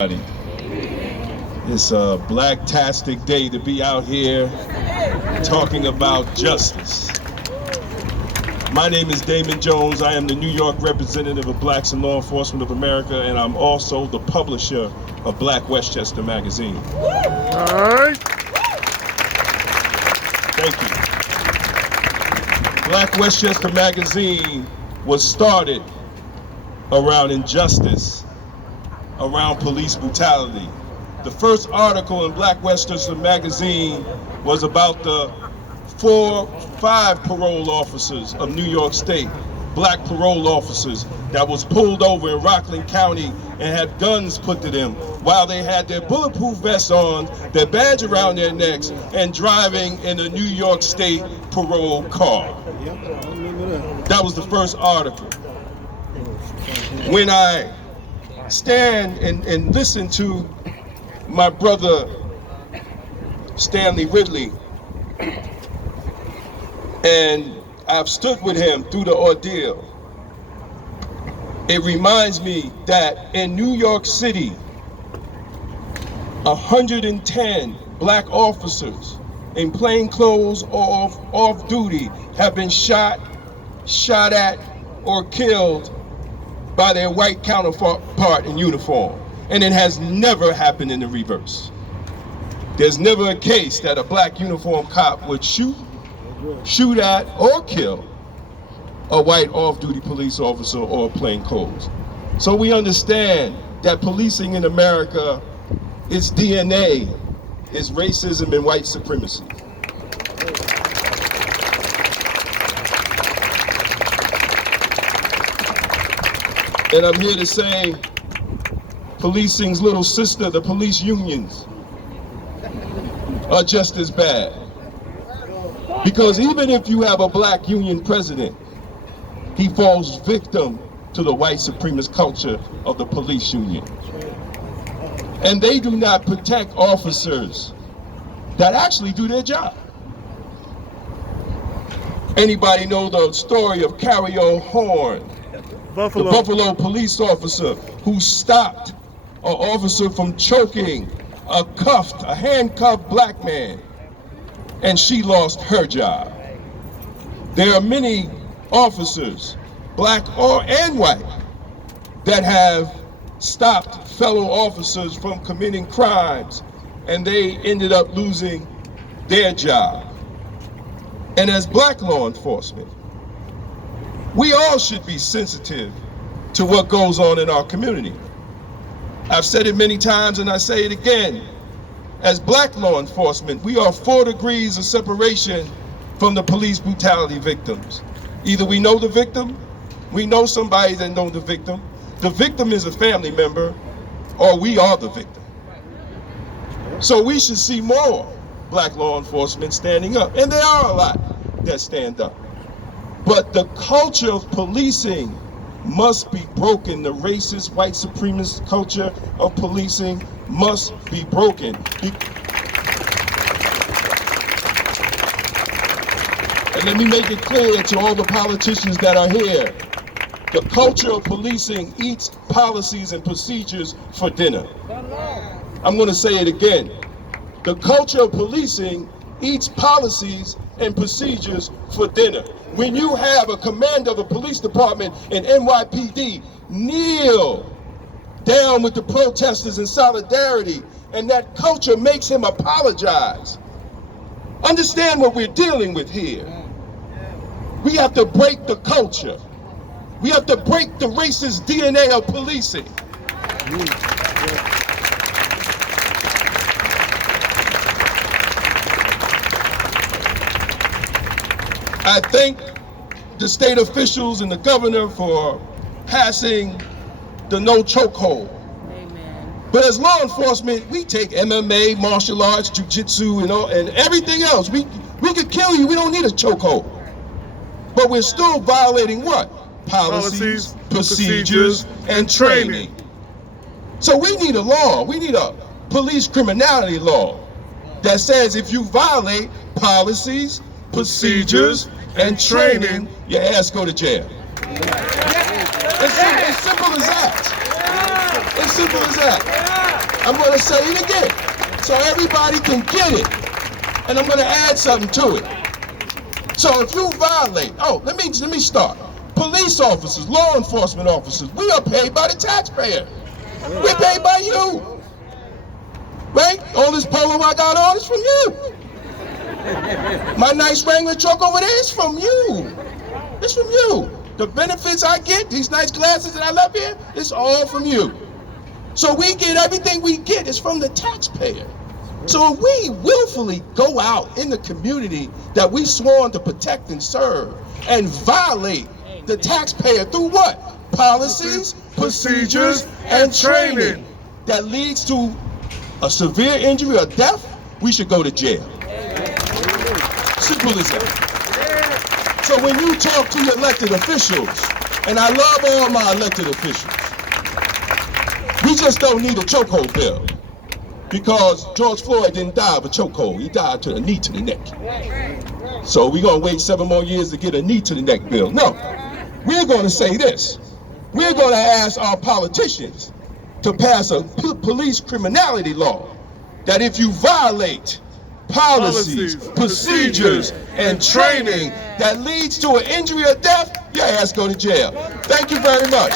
It's a black-tastic day to be out here talking about justice. My name is Damon Jones. I am the New York representative of Blacks in Law Enforcement of America, and I'm also the publisher of Black Westchester magazine. All right. Thank you. Black Westchester magazine was started around injustice, around police brutality. The first article in Black Westchester magazine was about the 5 parole officers of New York State, black parole officers that was pulled over in Rockland County and had guns put to them while they had their bulletproof vests on, their badge around their necks, and driving in a New York State parole car. That was the first article. When I stand and listen to my brother Stanley Ridley, and I've stood with him through the ordeal, it reminds me that in New York City, 110 black officers in plain clothes or off duty have been shot at, or killed by their white counterpart in uniform. And it has never happened in the reverse. There's never a case that a black uniform cop would shoot at, or kill a white off-duty police officer or plain clothes. So we understand that policing in America, its DNA is racism and white supremacy. And I'm here to say, policing's little sister, the police unions, are just as bad. Because even if you have a black union president, he falls victim to the white supremacist culture of the police union. And they do not protect officers that actually do their job. Anybody know the story of Carrier Horn? The Buffalo police officer who stopped an officer from choking a handcuffed black man, and she lost her job. There are many officers, black and white, that have stopped fellow officers from committing crimes, and they ended up losing their job. And as black law enforcement, we all should be sensitive to what goes on in our community. I've said it many times and I say it again. As black law enforcement, we are 4 degrees of separation from the police brutality victims. Either we know the victim, we know somebody that knows the victim is a family member, or we are the victim. So we should see more black law enforcement standing up, and there are a lot that stand up. But the culture of policing must be broken. The racist, white supremacist culture of policing must be broken. And let me make it clear to all the politicians that are here, the culture of policing eats policies and procedures for dinner. I'm going to say it again. The culture of policing eats policies and procedures for dinner. When you have a commander of a police department in NYPD kneel down with the protesters in solidarity, and that culture makes him apologize. Understand what we're dealing with here. We have to break the culture. We have to break the racist DNA of policing. I thank the state officials and the governor for passing the no chokehold. But as law enforcement, we take MMA, martial arts, jujitsu, and everything else. We could kill you. We don't need a chokehold. But we're still violating what? Policies, procedures, and training. So we need a law. We need a police criminality law that says if you violate policies, procedures, and training, your ass go to jail. As simple as that. As simple as that. I'm going to say it again so everybody can get it. And I'm going to add something to it. So if you violate, let me start. Police officers, law enforcement officers, we are paid by the taxpayer. We're paid by you. Right? All this polo I got on is from you. My nice Wrangler truck over there is from you. It's from you. The benefits I get, these nice glasses that I left here, it's all from you. So we get everything we get is from the taxpayer. So if we willfully go out in the community that we sworn to protect and serve and violate the taxpayer through what? Policies, procedures, and training that leads to a severe injury or death, we should go to jail. Simple as that. So when you talk to your elected officials, and I love all my elected officials, we just don't need a chokehold bill because George Floyd didn't die of a chokehold. He died to a knee to the neck. So we're going to wait 7 more years to get a knee to the neck bill. No, we're going to say this. We're going to ask our politicians to pass a police criminality law that if you violate policies, procedures, and training that leads to an injury or death, your ass go to jail. Thank you very much.